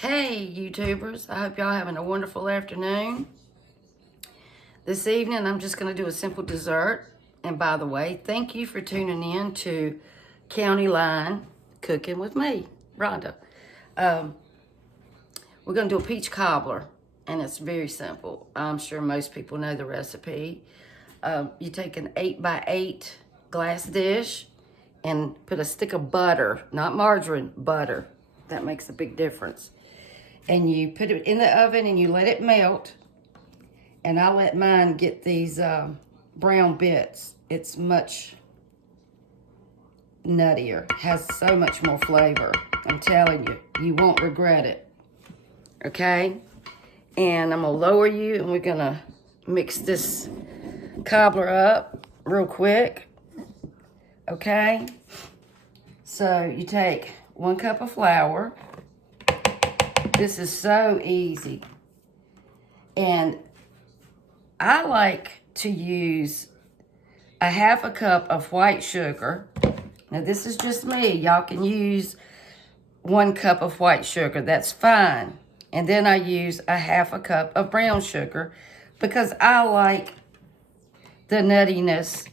Hey YouTubers, I hope y'all having a wonderful afternoon. This evening I'm just going to do a simple dessert. And by the way, thank you for tuning in to County Line Cooking with me, Rhonda. We're going to do a peach cobbler, and it's very simple. I'm sure most people know the recipe. You take an 8x8 glass dish and put a stick of butter, not margarine, butter. That makes a big difference. And you put it in the oven and you let it melt. And I let mine get these brown bits. It's much nuttier, has so much more flavor. I'm telling you, you won't regret it. Okay? And I'm gonna lower you and we're gonna mix this cobbler up real quick. Okay? So you take 1 cup of flour. This is so easy. And I like to use a 1/2 cup of white sugar. Now this is just me. Y'all can use 1 cup of white sugar. That's fine. And then I use a 1/2 cup of brown sugar because I like the nuttiness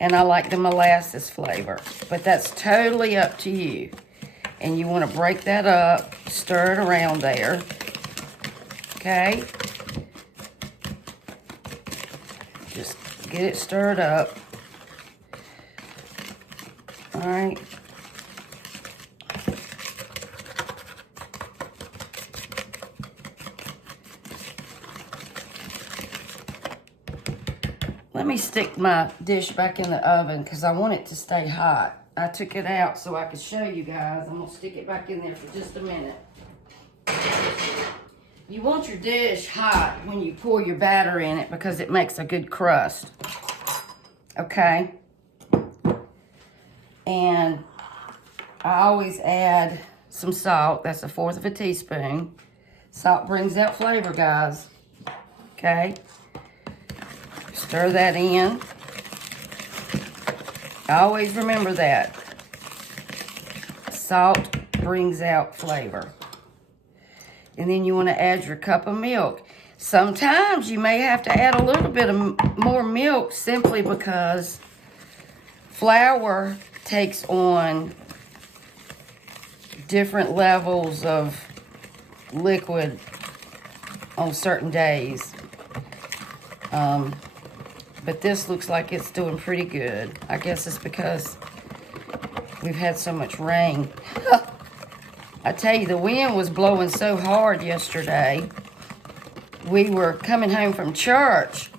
and I like the molasses flavor. But that's totally up to you. And you want to break that up, stir it around there, okay? Just get it stirred up. All right. Let me stick my dish back in the oven because I want it to stay hot. I took it out so I could show you guys. I'm going to stick it back in there for just a minute. You want your dish hot when you pour your batter in it because it makes a good crust. Okay? And I always add some salt. That's 1/4 teaspoon. Salt brings out flavor, guys. Okay? Stir that in. Always remember that. Salt brings out flavor. And then you want to add your cup of milk. Sometimes you may have to add a little bit of more milk simply because flour takes on different levels of liquid on certain days. But this looks like it's doing pretty good. I guess it's because we've had so much rain. I tell you, the wind was blowing so hard yesterday. We were coming home from church,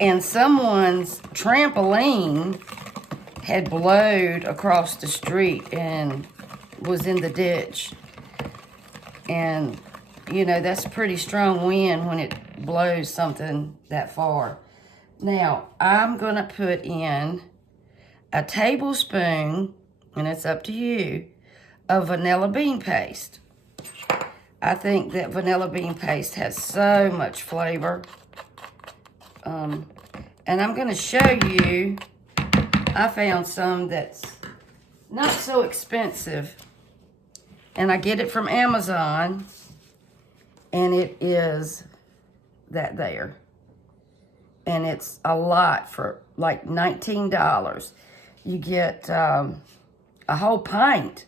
and someone's trampoline had blowed across the street and was in the ditch. And, you know, that's a pretty strong wind when it blows something that far. Now, I'm going to put in a tablespoon, and it's up to you, of vanilla bean paste. I think that vanilla bean paste has so much flavor. And I'm going to show you, I found some that's not so expensive. And I get it from Amazon. And it is that there. And it's a lot for like $19. You get a whole pint.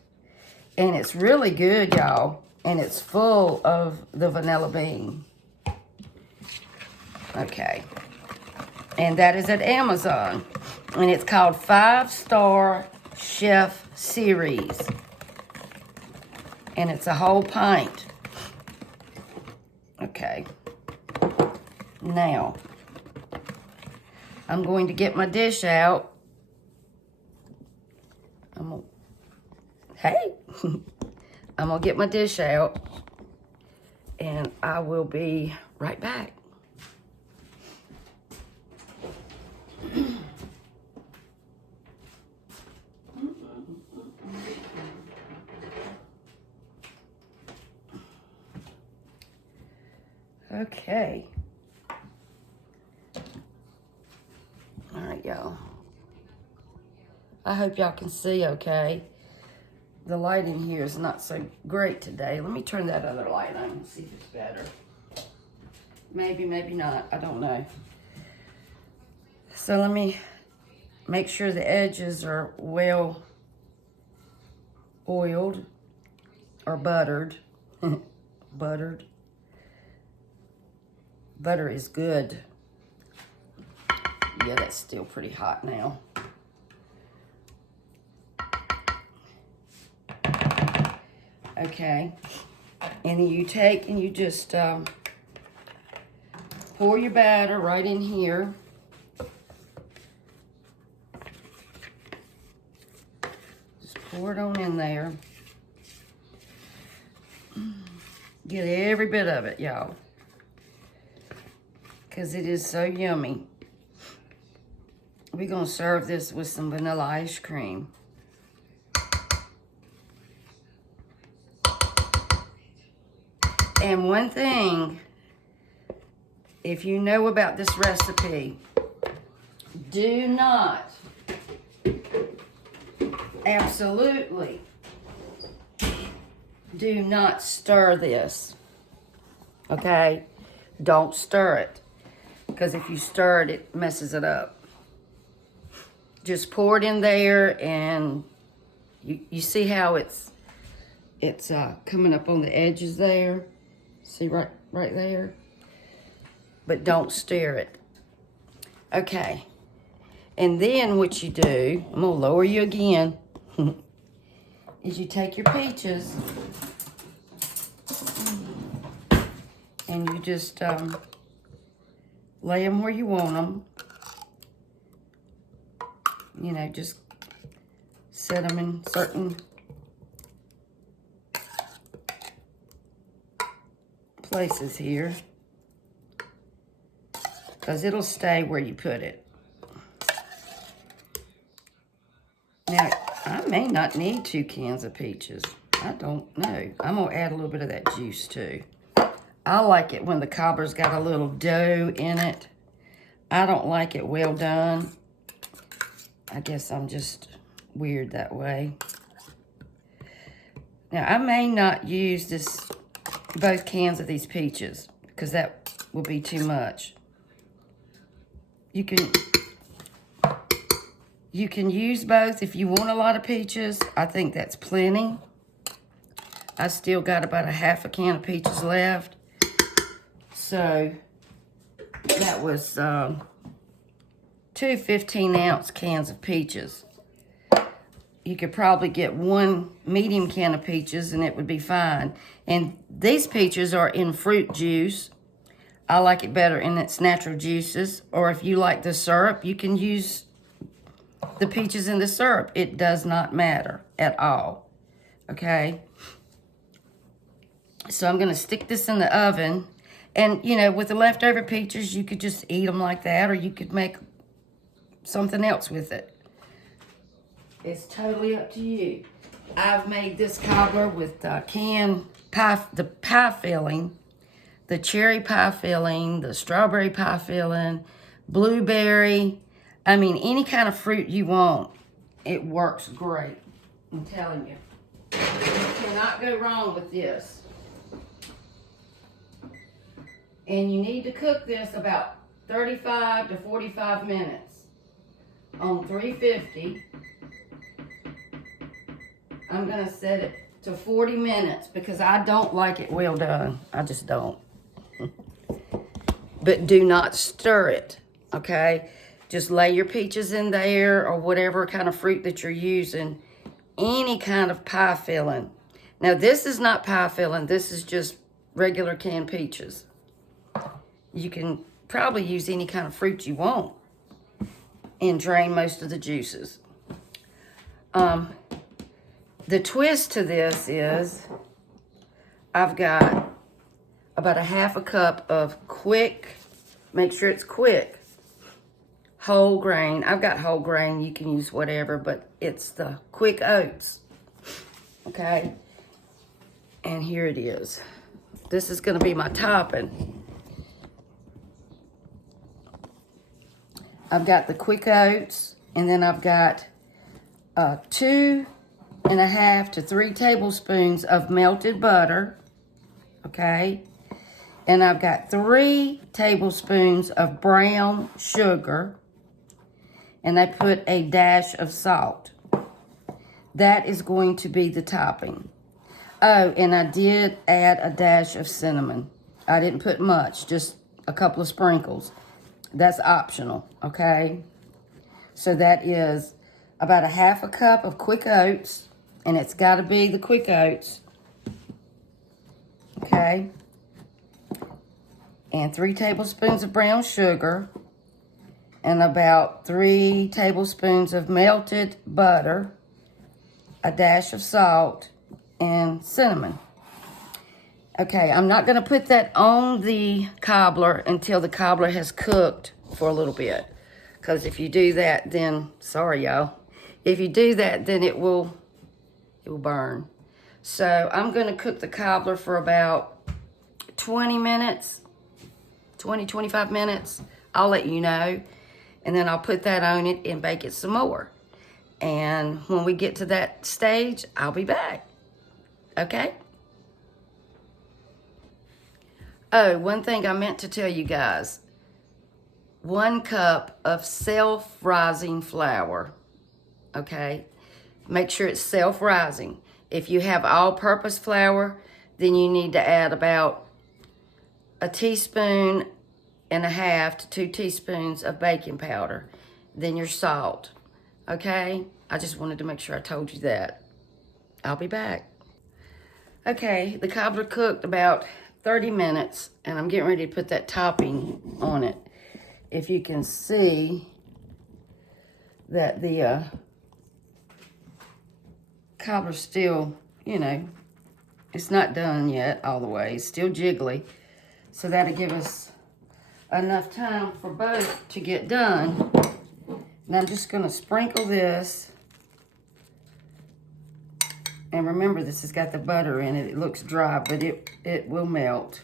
And it's really good, y'all. And it's full of the vanilla bean. Okay. And that is at Amazon. And it's called 5-Star Chef Series. And it's a whole pint. Okay. Now, I'm going to get my dish out. Hey! I'm going to get my dish out. And I will be right back. Okay. All right, y'all. I hope y'all can see okay. the light in here is not so great today. Let me turn that other light on and see if it's better. Maybe, maybe not. I don't know. So let me make sure the edges are well oiled or buttered. Buttered. Butter is good. Yeah, that's still pretty hot now. Okay. And then you take and you just pour your batter right in here. Just pour it on in there. Get every bit of it, y'all. Because it is so yummy. We're going to serve this with some vanilla ice cream. And one thing, if you know about this recipe, do not, absolutely, do not stir this, okay? Don't stir it, because if you stir it, it messes it up. Just pour it in there, and you see how it's coming up on the edges there? See right there? But don't stir it. Okay. And then what you do, I'm gonna lower you again, is you take your peaches and you just lay them where you want them. You know, just set them in certain places here, because it'll stay where you put it. Now, I may not need 2 cans of peaches. I don't know. I'm going to add a little bit of that juice too. I like it when the cobbler's got a little dough in it. I don't like it well done. I guess I'm just weird that way. Now, I may not use both cans of these peaches, because that will be too much. You can use both if you want a lot of peaches. I think that's plenty. I still got about a half a can of peaches left. So that was 2 15-ounce cans of peaches. You could probably get 1 medium can of peaches and it would be fine. And these peaches are in fruit juice. I like it better in its natural juices. Or if you like the syrup, you can use the peaches in the syrup. It does not matter at all. Okay? So I'm going to stick this in the oven. And, you know, with the leftover peaches, you could just eat them like that, or you could make something else with it. It's totally up to you. I've made this cobbler with canned pie, the pie filling, the cherry pie filling, the strawberry pie filling, blueberry. I mean, any kind of fruit you want, it works great. I'm telling you. You cannot go wrong with this. And you need to cook this about 35 to 45 minutes on 350. I'm going to set it to 40 minutes because I don't like it well done. I just don't. But do not stir it, okay? Just lay your peaches in there or whatever kind of fruit that you're using. Any kind of pie filling. Now, this is not pie filling. This is just regular canned peaches. You can probably use any kind of fruit you want and drain most of the juices. The twist to this is I've got about a half a cup of quick, make sure it's quick, whole grain. I've got whole grain. You can use whatever, but it's the quick oats. Okay? And here it is. This is going to be my topping. I've got the quick oats, and then I've got 2 and a half to 3 tablespoons of melted butter, okay? And I've got 3 tablespoons of brown sugar, and I put a dash of salt. That is going to be the topping. Oh, and I did add a dash of cinnamon. I didn't put much, just a couple of sprinkles. That's optional, okay? So that is about a half a cup of quick oats, and it's got to be the quick oats, okay? And 3 tablespoons of brown sugar, and about 3 tablespoons of melted butter, a dash of salt, and cinnamon. Okay, I'm not going to put that on the cobbler until the cobbler has cooked for a little bit. Because if you do that, then, sorry y'all, if you do that, then it will burn. So I'm going to cook the cobbler for about 20 minutes, 25 minutes. I'll let you know. And then I'll put that on it and bake it some more. And when we get to that stage, I'll be back. Okay? Oh, one thing I meant to tell you guys. 1 cup of self-rising flour. Okay? Make sure it's self-rising. If you have all-purpose flour, then you need to add about 1.5 teaspoons to 2 teaspoons of baking powder. Then your salt. Okay? I just wanted to make sure I told you that. I'll be back. Okay, the cobbler cooked about 30 minutes, and I'm getting ready to put that topping on it. If you can see that the cobbler's still, you know, it's not done yet all the way. It's still jiggly. So that'll give us enough time for both to get done. And I'm just going to sprinkle this. And remember, this has got the butter in it. It looks dry, but it will melt.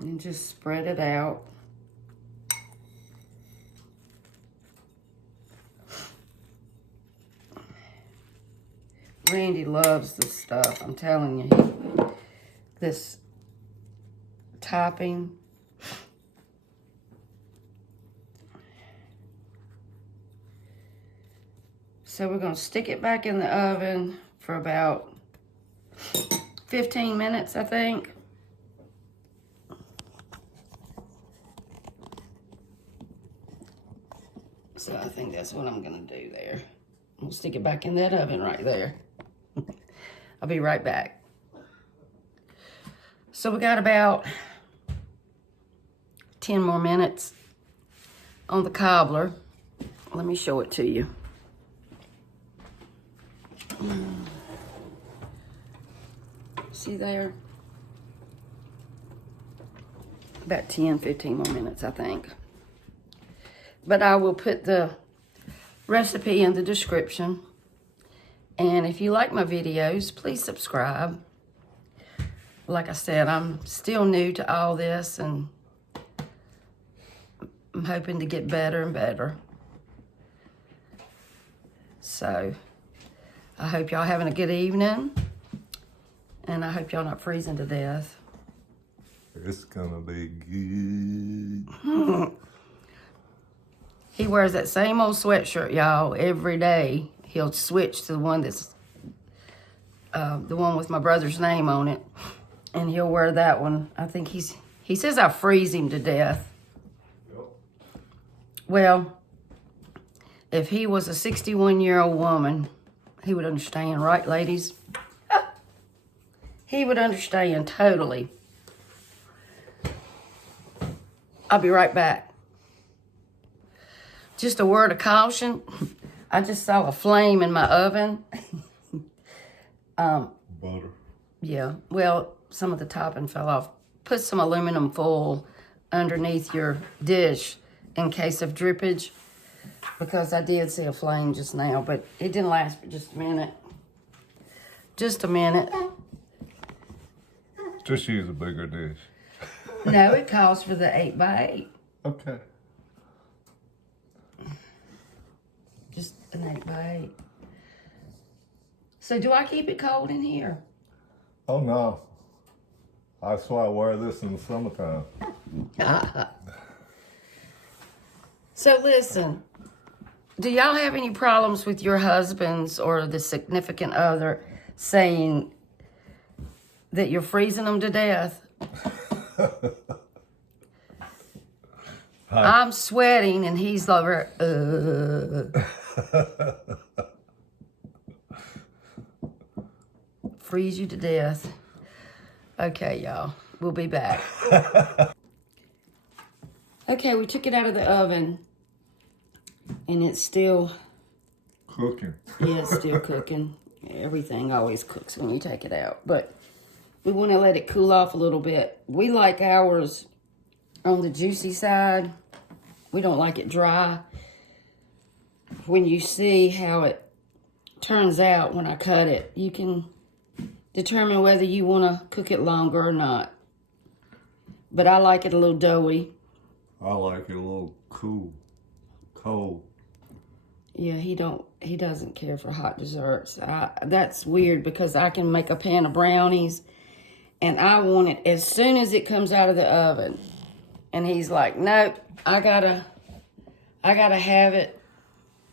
And just spread it out. Randy loves this stuff. I'm telling you. This topping. So we're going to stick it back in the oven for about 15 minutes, I think. So I think that's what I'm going to do there. We'll stick it back in that oven right there. I'll be right back. So we got about 10 more minutes on the cobbler. Let me show it to you. See there? About 10, 15 more minutes, I think. But I will put the recipe in the description. And if you like my videos, please subscribe. Like I said, I'm still new to all this, and I'm hoping to get better and better. So I hope y'all having a good evening, and I hope y'all not freezing to death. It's gonna be good. He wears that same old sweatshirt, y'all, every day. He'll switch to the one that's the one with my brother's name on it, and he'll wear that one. I think he says I freeze him to death. Yep. Well, if he was a 61-year-old woman, he would understand, right, ladies? He would understand totally. I'll be right back. Just a word of caution. I just saw a flame in my oven. Butter. Yeah, well, some of the topping fell off. Put some aluminum foil underneath your dish in case of drippage, because I did see a flame just now, but it didn't last but just a minute. Just a minute. Just use a bigger dish. No, it calls for the 8x8. Okay. Just an 8x8. So do I keep it cold in here? Oh no. That's why I wear this in the summertime. So listen, do y'all have any problems with your husbands or the significant other saying that you're freezing them to death? I'm sweating and he's over, freeze you to death. Okay, y'all, we'll be back. Okay, we took it out of the oven and it's still Cooking. yeah, it's still cooking. Everything always cooks when you take it out, but we want to let it cool off a little bit. We like ours on the juicy side. We don't like it dry. When you see how it turns out when I cut it, you can determine whether you want to cook it longer or not. But I like it a little doughy. I like it a little cold. Yeah, he doesn't care for hot desserts. That's weird because I can make a pan of brownies and I want it as soon as it comes out of the oven. And he's like, nope, I gotta have it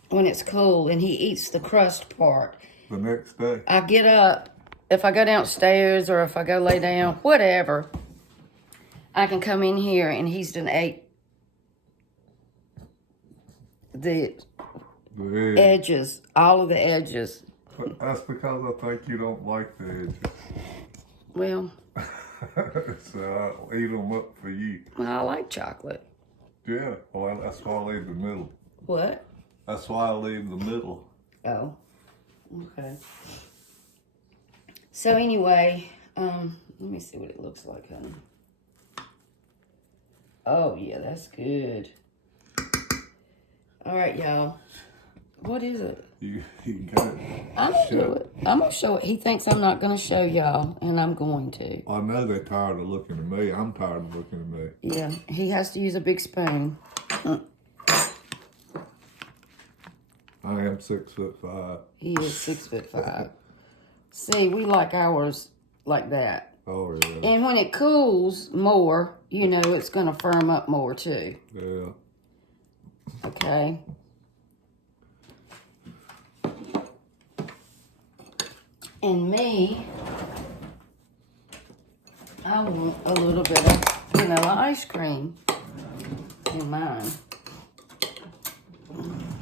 when it's cool. And he eats the crust part. The next day. I get up, if I go downstairs or if I go lay down, whatever, I can come in here and he's done ate the edges, all of the edges. But that's because I think you don't like the edges. Well, So I'll eat them up for you. I like chocolate. Yeah, well, that's why I leave the middle. What? That's why I leave the middle. Oh, okay. So anyway, let me see what it looks like, honey. Oh, yeah, that's good. All right, y'all. What is it? You got it. I'm gonna do it. I'm gonna show it. He thinks I'm not gonna show y'all, and I'm going to. I know they're tired of looking at me. I'm tired of looking at me. Yeah, he has to use a big spoon. I am 6'5". He is 6'5". See, we like ours like that. Oh yeah. And when it cools more, you know it's gonna firm up more too. Yeah. Okay. And me, I want a little bit of vanilla ice cream in mine.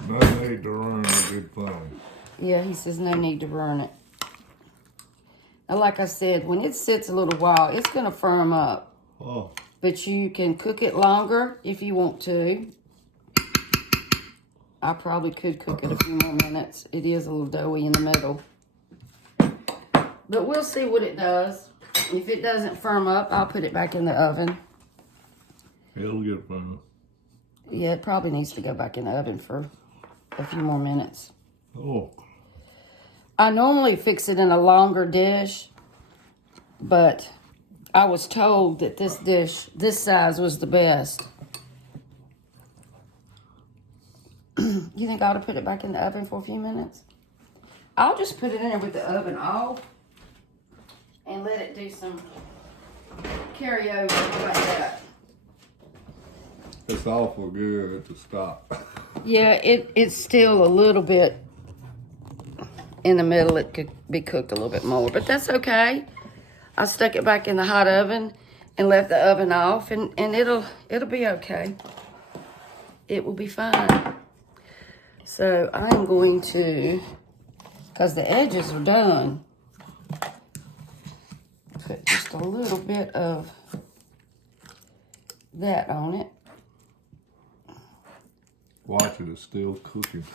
No need to ruin a good thing. Yeah, he says no need to burn it. Now, like I said, when it sits a little while, it's going to firm up. Oh. But you can cook it longer if you want to. I probably could cook it a few more minutes. It is a little doughy in the middle. But we'll see what it does. If it doesn't firm up, I'll put it back in the oven. It'll get firm. Yeah, it probably needs to go back in the oven for a few more minutes. Oh. I normally fix it in a longer dish, but I was told that this dish, this size, was the best. You think I ought to put it back in the oven for a few minutes? I'll just put it in there with the oven off and let it do some carryover like that. It's awful good to stop. Yeah, it's still a little bit in the middle. It could be cooked a little bit more, but that's okay. I stuck it back in the hot oven and left the oven off, and it'll be okay. It will be fine. So I'm going to, because the edges are done, put just a little bit of that on it. Watch it, it's still cooking.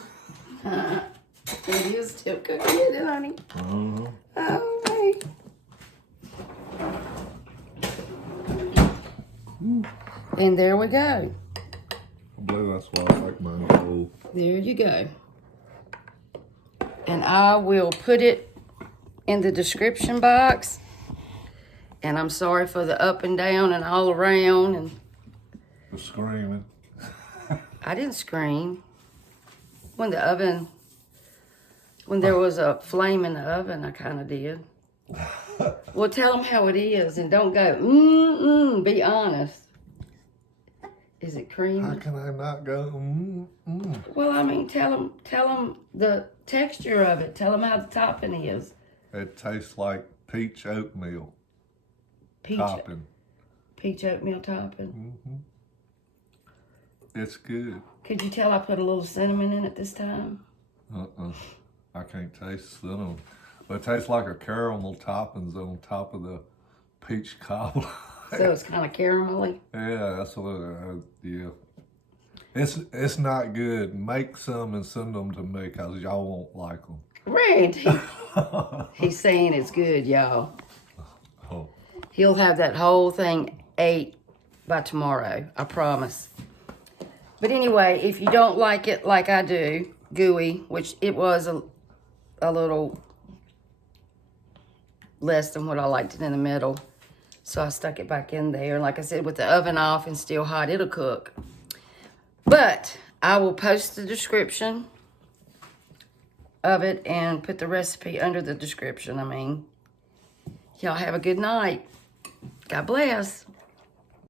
It is still cooking, isn't it, honey? Uh-huh. Oh, wait. And there we go. I believe that's why I like mine cold. There you go. And I will put it in the description box And I'm sorry for the up and down and all around. And The screaming. I didn't scream. When there was a flame in the oven, I kind of did. Well, tell them how it is and don't go, be honest. Is it creamy? How can I not go, Well, I mean, tell them the texture of it. Tell them how the topping is. It tastes like peach oatmeal Peach topping. Peach oatmeal topping. It's good. Could you tell I put a little cinnamon in it this time? I can't taste cinnamon. But it tastes like a caramel toppings on top of the peach cobbler. So it's kind of caramelly. Yeah, that's what. Yeah, it's not good. Make some and send them to me, cause y'all won't like them. Randy, he's saying it's good, y'all. Oh. He'll have that whole thing ate by tomorrow, I promise. But anyway, if you don't like it like I do, gooey, which it was a little less than what I liked it in the middle. So I stuck it back in there. Like I said, with the oven off and still hot, it'll cook. But I will post the description of it and put the recipe under the description. I mean, y'all have a good night. God bless.